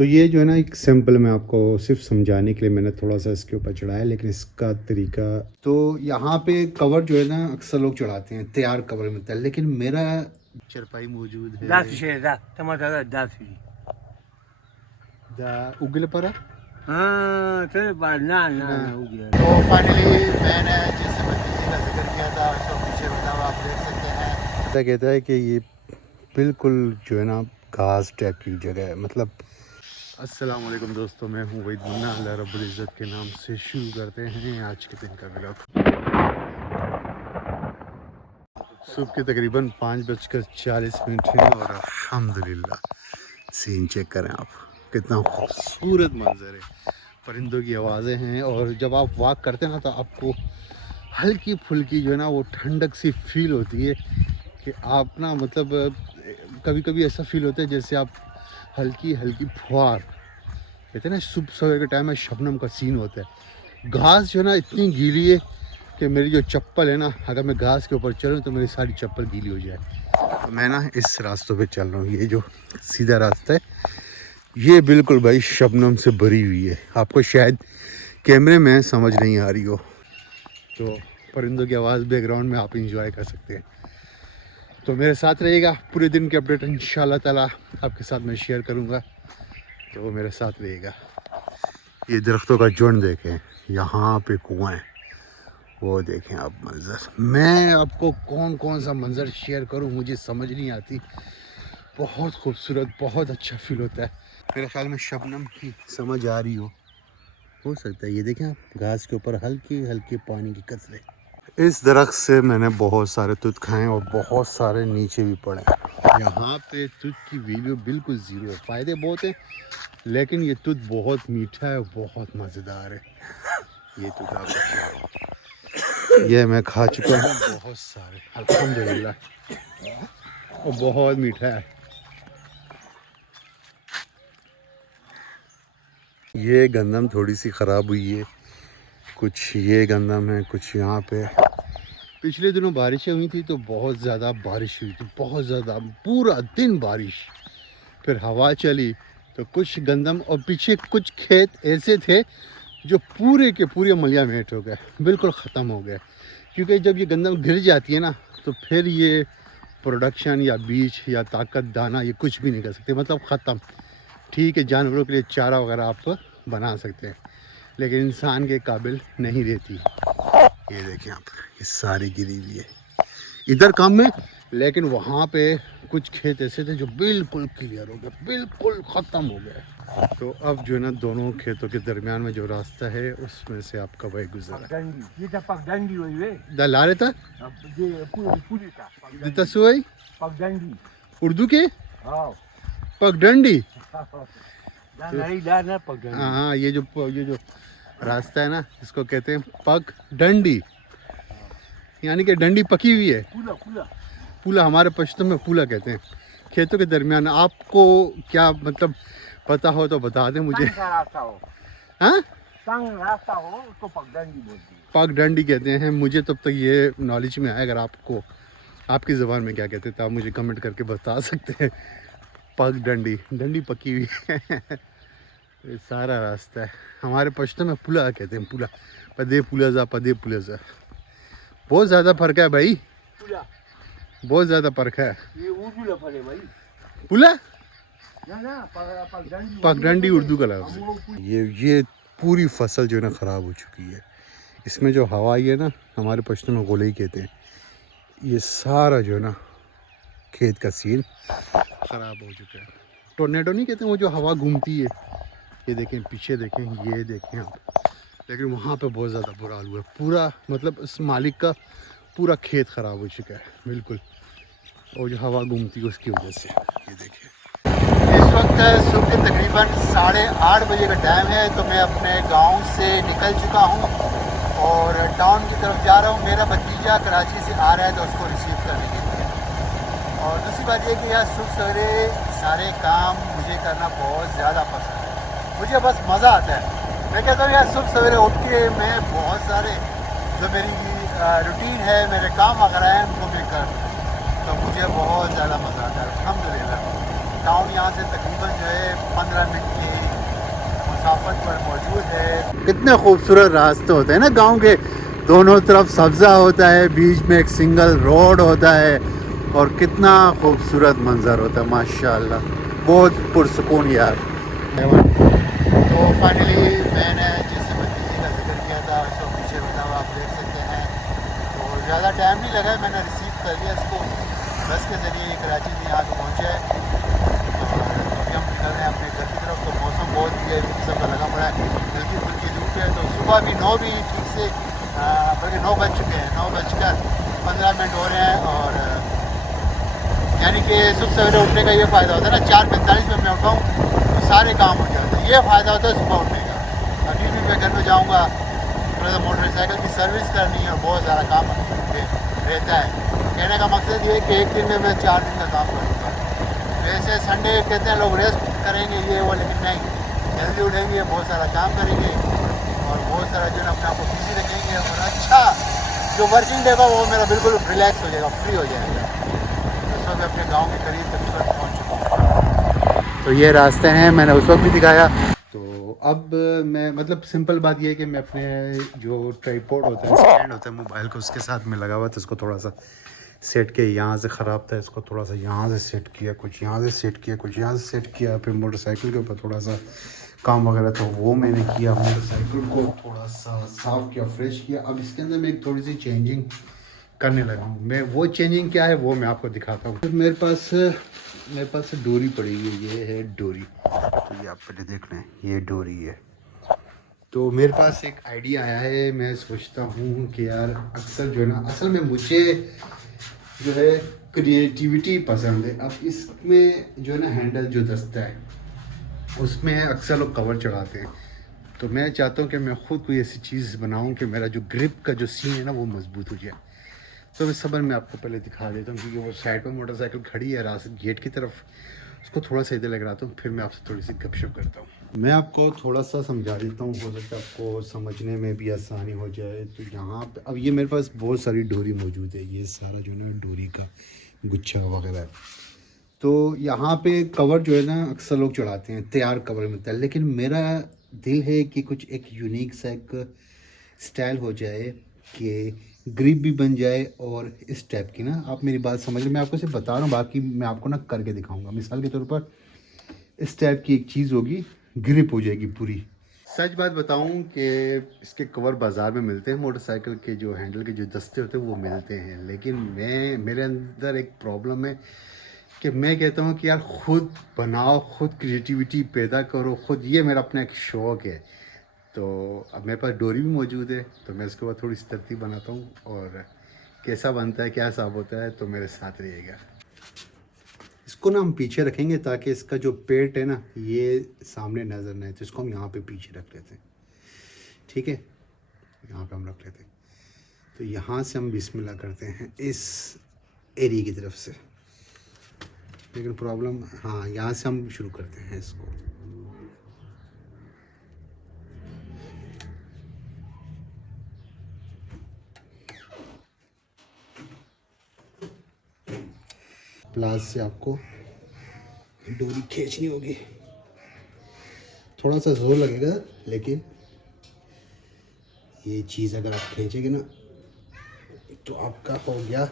तो ये जो है ना एक सैम्पल मैं आपको सिर्फ समझाने के लिए मैंने थोड़ा सा इसके ऊपर चढ़ाया, लेकिन इसका तरीका तो यहाँ पे कवर जो है ना अक्सर लोग चढ़ाते हैं, तैयार कवर मिलता है, लेकिन मेरा चरपाई मौजूद है। उगले पर है। हाँ चल ना ना ना। ना हो गया। तो फाइनली मैंने जैसे भतीजे का जिक्र किया था, सब पीछे बता हुआ आप देख सकते हैं। ऐसा कहता है कि ये बिल्कुल जो है ना घास टाइप की जगह है। मतलब अस्सलाम वालेकुम दोस्तों, मैं हूँ वहीद मुन्ना। अल्लाह रब्बुल इज़्ज़त के नाम से शुरू करते हैं आज के दिन का व्लॉग। सुबह के तकरीबन 5:40 है और अल्हम्दुलिल्लाह सीन चेक करें आप, कितना खूबसूरत मंजर है। परिंदों की आवाज़ें हैं और जब आप वॉक करते हैं ना तो आपको हल्की फुल्की जो है ना वो ठंडक सी फील होती है कि आप ना मतलब कभी कभी ऐसा फील होता है जैसे आप हल्की हल्की फुहार कहते हैं ना, सुबह सवेर के टाइम में शबनम का सीन होता है। घास जो है ना इतनी गीली है कि मेरी जो चप्पल है ना, अगर मैं घास के ऊपर चलूँ तो मेरी सारी चप्पल गीली हो जाए। तो मैं ना इस रास्तों पे चल रहा हूँ, ये जो सीधा रास्ता है ये बिल्कुल भाई शबनम से भरी हुई है। आपको शायद कैमरे में समझ नहीं आ रही हो, तो परिंदों की आवाज़ बैकग्राउंड में आप इंजॉय कर सकते हैं। तो मेरे साथ रहिएगा, पूरे दिन के अपडेट इंशाल्लाह ताला आपके साथ मैं शेयर करूँगा, तो मेरे साथ रहिएगा। ये दरख्तों का झुंड देखें, यहाँ पे कुआं है, वो देखें आप मंजर। मैं आपको कौन कौन सा मंजर शेयर करूँ मुझे समझ नहीं आती। बहुत खूबसूरत, बहुत अच्छा फील होता है। मेरे ख्याल में शबनम की समझ आ रही हो सकता है। ये देखें आप, घास के ऊपर हल्की हल्की पानी की कतरे। इस दरख्त से मैंने बहुत सारे तुत खाए और बहुत सारे नीचे भी पड़े। यहाँ पे तुत की वैल्यू बिल्कुल ज़ीरो है। फ़ायदे बहुत हैं लेकिन ये तुत बहुत मीठा है, बहुत मज़ेदार है। ये तुत आप, ये मैं खा चुका हूँ बहुत सारे, अल्हम्दुलिल्लाह, और बहुत मीठा है। ये गंदम थोड़ी सी ख़राब हुई है, कुछ ये गंदम है, कुछ यहाँ पे। पिछले दिनों बारिशें हुई थी तो बहुत ज़्यादा बारिश हुई थी, बहुत ज़्यादा, पूरा दिन बारिश। फिर हवा चली तो कुछ गंदम, और पीछे कुछ खेत ऐसे थे जो पूरे के पूरे मलियामेट हो गए, बिल्कुल ख़त्म हो गए। क्योंकि जब ये गंदम गिर जाती है ना तो फिर ये प्रोडक्शन या बीज या ताकत दाना ये कुछ भी नहीं कर सकते, मतलब ख़त्म। ठीक है, जानवरों के लिए चारा वगैरह आप बना सकते हैं लेकिन इंसान के काबिल नहीं रहती। ये देखें आप, ये सारी गिरी हुई है, इधर कम है लेकिन वहाँ पे कुछ खेत ऐसे थे जो बिल्कुल क्लियर हो गए, बिल्कुल ख़त्म हो गए। तो अब जो है ना दोनों खेतों के दरमियान में जो रास्ता है उसमें से आपका भाई गुजरा। ये तो पगडंडी हुई वे। ला रहे था ये पूरी था दिता सुई पगडंडी। उर्दू के हाँ पगडंडी। नहीं ना पगडंडी। हाँ, ये जो रास्ता है ना इसको कहते हैं पग डंडी, यानी कि डंडी पकी हुई है। पुला पुला पुला हमारे पश्तो में पुला कहते हैं। खेतों के दरमियान आपको क्या मतलब पता हो तो बता दें मुझे। रास्ता हो, हाँ, रास्ता हो उसको पगडंडी बोलती है। पग डंडी कहते हैं, मुझे तब तक ये नॉलेज में आया। अगर आपको आपकी ज़बान में क्या कहते हैं तो आप मुझे कमेंट करके बता सकते हैं। पग डंडी, डंडी पकी हुई है। ये सारा रास्ता है, हमारे पश्तो में पुला कहते हैं, पुला, पदे पुला पदे पुला। बहुत ज़्यादा फ़र्क है भाई, पुला बहुत ज़्यादा फ़र्क है। ये उर्दू लफज़ है भाई। पुला ना पगडंडी पगडंडी उर्दू का लफ्ज़ है। ये पूरी फसल जो है ना ख़राब हो चुकी है। इसमें जो हवा आई है ना, हमारे पश्तो में गोले ही कहते हैं, ये सारा जो है ना खेत का सीन ख़राब हो चुका है। टोर्नेडो नहीं कहते वो जो हवा घूमती है, ये देखें पीछे देखें, ये देखें आप। लेकिन वहाँ पे बहुत ज़्यादा बुरा हाल हुआ है, पूरा मतलब इस मालिक का पूरा खेत ख़राब हो चुका है बिल्कुल, और जो हवा घूमती है उसकी वजह से। ये देखिए इस वक्त सुबह के तकरीबन 8:30 बजे का टाइम है, तो मैं अपने गांव से निकल चुका हूं और टाउन की तरफ जा रहा हूं। मेरा भतीजा कराची से आ रहा है तो उसको रिसीव करने के लिए। और दूसरी बात यह कि यार सुबह सवेरे सारे काम मुझे करना बहुत ज़्यादा पसंद है, मुझे बस मज़ा आता है। मैं कहता हूँ यार सुबह सवेरे उठ के मैं बहुत सारे जो मेरी रूटीन है, मेरे काम वगैरह हैं उनको मैं कर, तो मुझे बहुत ज़्यादा मज़ा आता है अल्हम्दुलिल्लाह। टाउन यहाँ से तकरीबन जो है 15 मिनट के आफत पर मौजूद है। कितने खूबसूरत रास्ते होते हैं ना गांव के, दोनों तरफ सब्जा होता है, बीच में एक सिंगल रोड होता है और कितना खूबसूरत मंजर होता है माशाल्लाह, बहुत पुरसुकून यार। तो फाइनली मैंने जैसे भतीजे का जिक्र किया था उसको पीछे बता हुआ आप देख सकते हैं। तो ज़्यादा टाइम नहीं लगा, मैंने रिसीव कर लिया इसको बस के ज़रिए कराची से यहाँ पर पहुँचे और अभी हम निकल रहे हैं अपने घर की तरफ। तो मौसम बहुत ही किस्म का लगा पड़ा है, हल्की फुल्की धूप है। तो सुबह भी 9 भी ठीक से बल्कि 9 बज चुके हैं, 9:15 हो रहे हैं। और यानी कि सुबह सवेरे उठने का ये फ़ायदा होता है ना, 4:45 में मैं उठाऊँ तो सारे काम हो जाते हैं, ये फ़ायदा होता है सुबह उठने का। अभी भी मैं घर में जाऊँगा, थोड़ा सा मोटरसाइकिल की सर्विस करनी है और बहुत सारा काम रहता है। कहने का मकसद ये है कि एक दिन में मैं 4 दिन का काम करूँगा। वैसे संडे कहते हैं लोग रेस्ट करेंगे ये वो, लेकिन नहीं, जल्दी उठेंगे, बहुत सारा काम करेंगे और बहुत सारा जो है अपने आप को बिजी रखेंगे। और अच्छा जो वर्किंग डे का वो मेरा बिल्कुल रिलैक्स हो जाएगा, फ्री हो जाएगा। तो मैं अपने गांव के करीब तकरीबन पहुंच चुका हूं। तो ये रास्ते हैं, मैंने उस वक्त भी दिखाया। तो अब मैं मतलब सिंपल बात ये है कि मैं अपने जो ट्राइपॉड होता है, स्टैंड होता है मोबाइल को, उसके साथ में लगा हुआ था। इसको थोड़ा सा सेट किया, यहाँ से ख़राब था, इसको थोड़ा सा यहाँ से सेट किया, कुछ यहाँ से सेट किया, कुछ यहाँ से सेट किया। फिर मोटरसाइकिल के ऊपर थोड़ा सा काम वगैरह था वो मैंने किया, मोटरसाइकिल को थोड़ा सा साफ़ किया, फ्रेश किया। अब इसके अंदर मैं एक थोड़ी सी चेंजिंग करने लगा हूँ। मैं वो चेंजिंग क्या है वो मैं आपको दिखाता हूँ। तो मेरे पास डोरी पड़ी हुई है, ये है डोरी। तो ये आप पहले देख लें, ये डोरी है। तो मेरे पास एक आइडिया आया है, मैं सोचता हूँ कि यार अक्सर जो है ना, असल में मुझे जो है क्रिएटिविटी पसंद है। अब इसमें जो है ना हैंडल जो दस्ता है उसमें अक्सर लोग कवर चढ़ाते हैं। तो मैं चाहता हूँ कि मैं ख़ुद कोई ऐसी चीज़ बनाऊँ कि मेरा जो ग्रिप का जो सीन है ना वो मजबूत हो जाए। तो मैं सबर में आपको पहले दिखा देता हूँ, क्योंकि वो साइड पर मोटरसाइकिल खड़ी है रास्ते गेट की तरफ, उसको थोड़ा सा इधर लगाता हूँ, फिर मैं आपसे थोड़ी सी गपशप करता हूँ। मैं आपको थोड़ा सा समझा देता हूँ, हो सकता है आपको समझने में भी आसानी हो जाए। तो यहाँ पे अब ये मेरे पास बहुत सारी डोरी मौजूद है, ये सारा जो है ना डोरी का गुच्छा वगैरह है। तो यहाँ पे कवर जो है ना अक्सर लोग चढ़ाते हैं, तैयार कवर मिलता है, लेकिन मेरा दिल है कि कुछ एक यूनिक सा एक स्टाइल हो जाए कि ग्रिप भी बन जाए। और इस टाइप की ना, आप मेरी बात समझ रहे, मैं आपको सिर्फ बता रहा हूँ, बाकी मैं आपको ना करके दिखाऊंगा। मिसाल के तौर पर इस टाइप की एक चीज़ होगी, ग्रिप हो जाएगी पूरी। सच बात बताऊं कि इसके कवर बाज़ार में मिलते हैं, मोटरसाइकिल के जो हैंडल के जो दस्ते होते हैं वो मिलते हैं, लेकिन मेरे अंदर एक प्रॉब्लम है कि मैं कहता हूँ कि यार ख़ुद बनाओ, ख़ुद क्रिएटिविटी पैदा करो ख़ुद, ये मेरा अपना एक शौक़ है। तो अब मेरे पास डोरी भी मौजूद है, तो मैं इसके बाद थोड़ी सी तरतीब बनाता हूँ और कैसा बनता है, क्या हिसाब होता है, तो मेरे साथ रहिएगा। इसको ना हम पीछे रखेंगे ताकि इसका जो पेट है ना ये सामने नज़र ना आए, तो इसको हम यहाँ पे पीछे रख लेते हैं, ठीक है, यहाँ पे हम रख लेते हैं। तो यहाँ से हम बिस्मिल्लाह करते हैं इस एरिया की तरफ से, लेकिन प्रॉब्लम, हाँ यहाँ से हम शुरू करते हैं इसको। प्लास से आपको डोरी खींचनी होगी, थोड़ा सा जोर लगेगा, लेकिन ये चीज़ अगर आप खींचेंगे ना तो आपका हो गया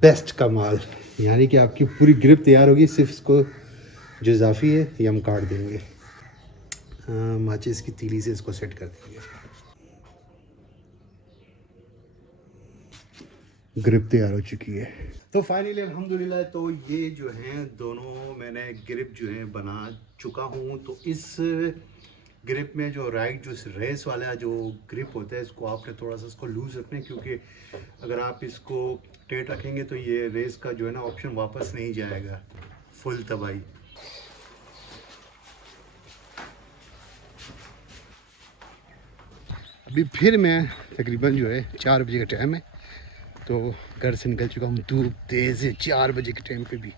बेस्ट कमाल। यानी कि आपकी पूरी ग्रिप तैयार होगी, सिर्फ इसको जो इजाफी है ये हम काट देंगे, माचिस की तीली से इसको सेट कर देंगे। ग्रिप तैयार हो चुकी है। तो फाइनली अल्हम्दुलिल्लाह, तो ये जो हैं दोनों मैंने ग्रिप जो है बना चुका हूँ। तो इस ग्रिप में जो राइट जो रेस वाला जो ग्रिप होता है, इसको आपने थोड़ा सा इसको लूज़ रखना है, क्योंकि अगर आप इसको टेट रखेंगे तो ये रेस का जो है ना ऑप्शन वापस नहीं जाएगा, फुल तबाही। अभी फिर मैं तकरीबन जो है 4 बजे का टाइम है, तो घर से निकल चुका हूँ, धूप तेज़ है 4 बजे के टाइम पे भी।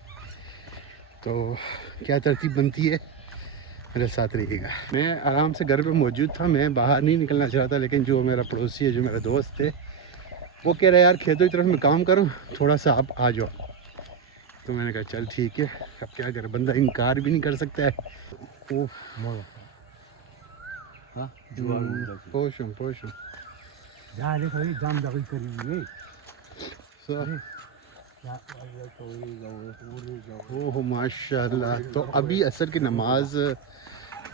तो क्या तरतीब बनती है, मेरे साथ रहिएगा। मैं आराम से घर पे मौजूद था, मैं बाहर नहीं निकलना चाह रहा था, लेकिन जो मेरा पड़ोसी है, जो मेरा दोस्त है, वो कह रहा है यार खेतों की तरफ मैं काम करूँ, थोड़ा सा आप आ जाओ। तो मैंने कहा चल ठीक है, अब क्या करें, बंदा इनकार भी नहीं कर सकता है। ओह हाँ जुआर पोशम जा रे भाई दाम दबी करी ये सो या ओह माशाल्लाह। तो अभी असर की नमाज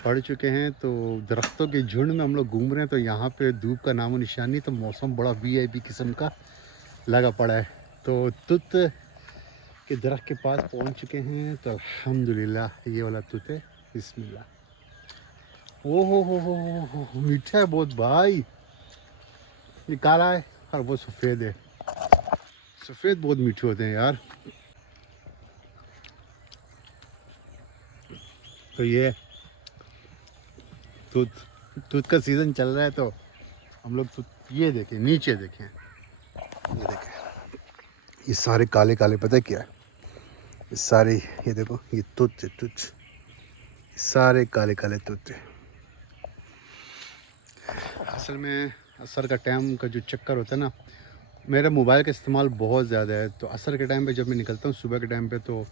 पढ़ चुके हैं, तो दरख्तों के झुंड में हम लोग घूम रहे हैं। तो यहाँ पे धूप का नामो निशान नहीं, तो मौसम बड़ा वीआईपी किस्म का लगा पड़ा है। तो तुत के दरख्त के पास पहुँच चुके हैं। तो अल्हम्दुलिल्लाह ये वाला तुत है, बिस्मिल्लाह। ओहो हो मीठा है बहुत भाई। ये काला है और वो सफ़ेद है। सफ़ेद बहुत मीठे होते हैं यार। तो ये दूध का सीज़न चल रहा है, तो हम लोग ये देखें, नीचे देखें, ये देखें, ये सारे काले काले, पता है क्या है? ये सारे, ये देखो, ये तुझ सारे काले काले तोते। असल में असर का टाइम का जो चक्कर होता है ना, मेरा मोबाइल का इस्तेमाल बहुत ज़्यादा है। तो असर के टाइम पे जब मैं निकलता हूँ सुबह के टाइम पे, तो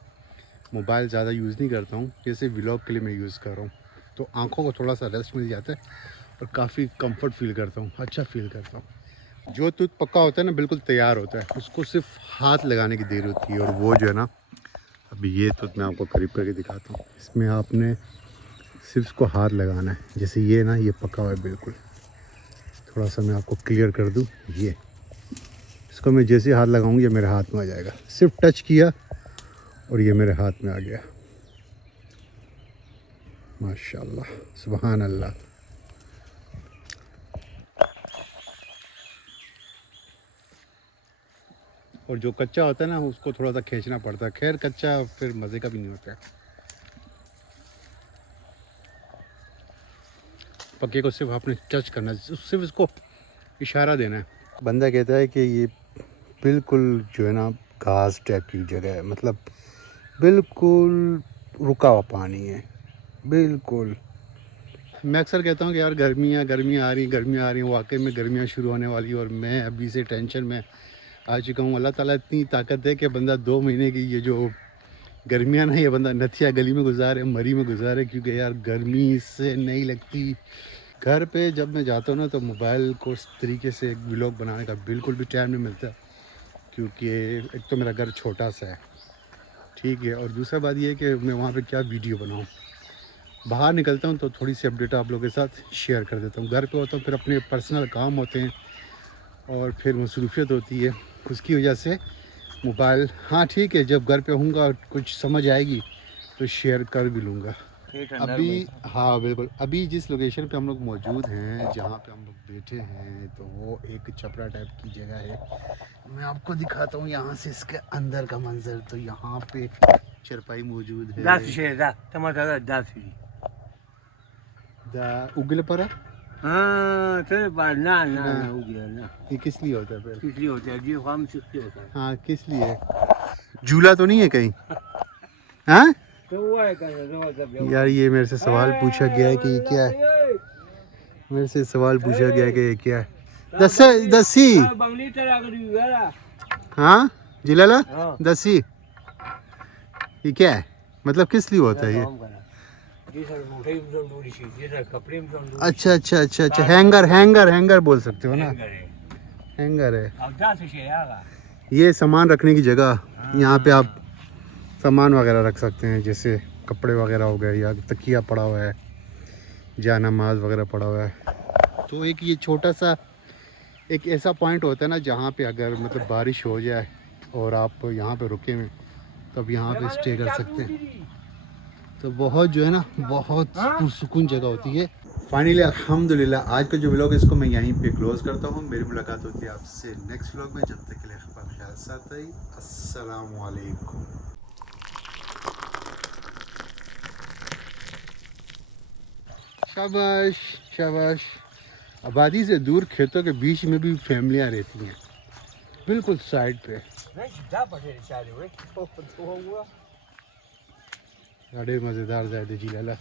मोबाइल ज़्यादा यूज़ नहीं करता हूँ, जैसे व्लॉग के लिए मैं यूज़ कर रहा हूँ। तो आँखों को थोड़ा सा रेस्ट मिल जाता है और काफ़ी कंफर्ट फील करता हूँ, अच्छा फील करता हूँ। जो दूध पक्का होता है ना, बिल्कुल तैयार होता है, उसको सिर्फ हाथ लगाने की देर होती है। और वो जो है ना, अभी ये दूध मैं आपको करीब करके दिखाता हूँ। इसमें आपने सिर्फ इसको हाथ लगाना है। जैसे ये ना, ये पका हुआ है बिल्कुल। थोड़ा सा मैं आपको क्लियर कर दूँ, ये इसको मैं जैसे हाथ लगाऊंगी ये मेरे हाथ में आ जाएगा। सिर्फ टच किया और ये मेरे हाथ में आ गया। माशाल्लाह, सुभान अल्लाह। और जो कच्चा होता है ना, उसको थोड़ा सा खींचना पड़ता है। खैर कच्चा फिर मज़े का भी नहीं होता है। पक्के को सिर्फ आपने टच करना है, सिर्फ इसको इशारा देना है। बंदा कहता है कि ये बिल्कुल जो है ना, घास टाइप की जगह है, मतलब बिल्कुल रुका हुआ पानी है बिल्कुल। मैं अक्सर कहता हूँ कि यार गर्मियाँ आ रही हैं। वाकई में गर्मियाँ शुरू होने वाली, और मैं अभी से टेंशन में आ चुका हूँ। अल्लाह ताला इतनी ताकत है कि बंदा 2 महीने की ये जो गर्मियाँ ना, ये बंदा नथिया गली में गुजारे, मरी में गुजारे, क्योंकि यार गर्मी इससे नहीं लगती। घर पे जब मैं जाता हूँ ना, तो मोबाइल को इस तरीके से एक व्लॉग बनाने का बिल्कुल भी टाइम नहीं मिलता, क्योंकि एक तो मेरा घर छोटा सा है, ठीक है, और दूसरा बात ये है कि मैं वहाँ पे क्या वीडियो बनाऊँ। बाहर निकलता हूँ तो थोड़ी सी अपडेट आप लोगों के साथ शेयर कर देता हूँ। घर पे होता हूँ फिर अपने पर्सनल काम होते हैं और फिर मसरूफियत होती है, उसकी वजह से मोबाइल, हाँ ठीक है, जब घर पे होऊंगा कुछ समझ आएगी तो शेयर कर भी लूँगा। अभी हाँ बिल्कुल, अभी जिस लोकेशन पे हम लोग मौजूद हैं, जहाँ पे हम लोग बैठे हैं, तो वो एक छपरा टाइप की जगह है। मैं आपको दिखाता हूँ यहाँ से इसके अंदर का मंजर। तो यहाँ पे चरपाई मौजूद है। उगले पर है। हाँ चल ना ना ना हो गया ना। ये किस लिए होता है फिर? किस लिए होता है? ये काम किस लिए होता है? हाँ किस लिए? झूला तो नहीं है कहीं? हाँ तो वो है कहना यार, ये मेरे से सवाल पूछा गया है कि ये क्या है। मेरे से सवाल पूछा गया है कि ये क्या है। दसी हाँ जिलाला दसी, ये क्या है, मतलब किस लिए होता है ये? अच्छा, हैंगर बोल सकते हो ना, हैंगर है। ये सामान रखने की जगह, यहाँ पे आप सामान वगैरह रख सकते हैं, जैसे कपड़े वगैरह हो गए, या तकिया पड़ा हुआ है, जानमाज वगैरह पड़ा हुआ है। तो एक ये छोटा सा एक ऐसा पॉइंट होता है ना, जहाँ पे अगर मतलब बारिश हो जाए और आप यहाँ पे रुके हुए, तब यहाँ पे स्टे कर सकते हैं। तो बहुत जो है ना, बहुत सुकून जगह होती है। फाइनली अल्हम्दुलिल्लाह, आज का जो व्लॉग है इसको मैं यहीं पे क्लोज करता हूँ। मेरी मुलाकात होती है आपसे नेक्स्ट व्लॉग में। जब तक के लिए ख्याल साथ ही, अस्सलाम वालेकुम। शाबाश शाबाश। आबादी से दूर खेतों के बीच में भी फैमिलियाँ रहती हैं, बिल्कुल साइड पे। बड़े मज़ेदार ज़ायदे जी लाला।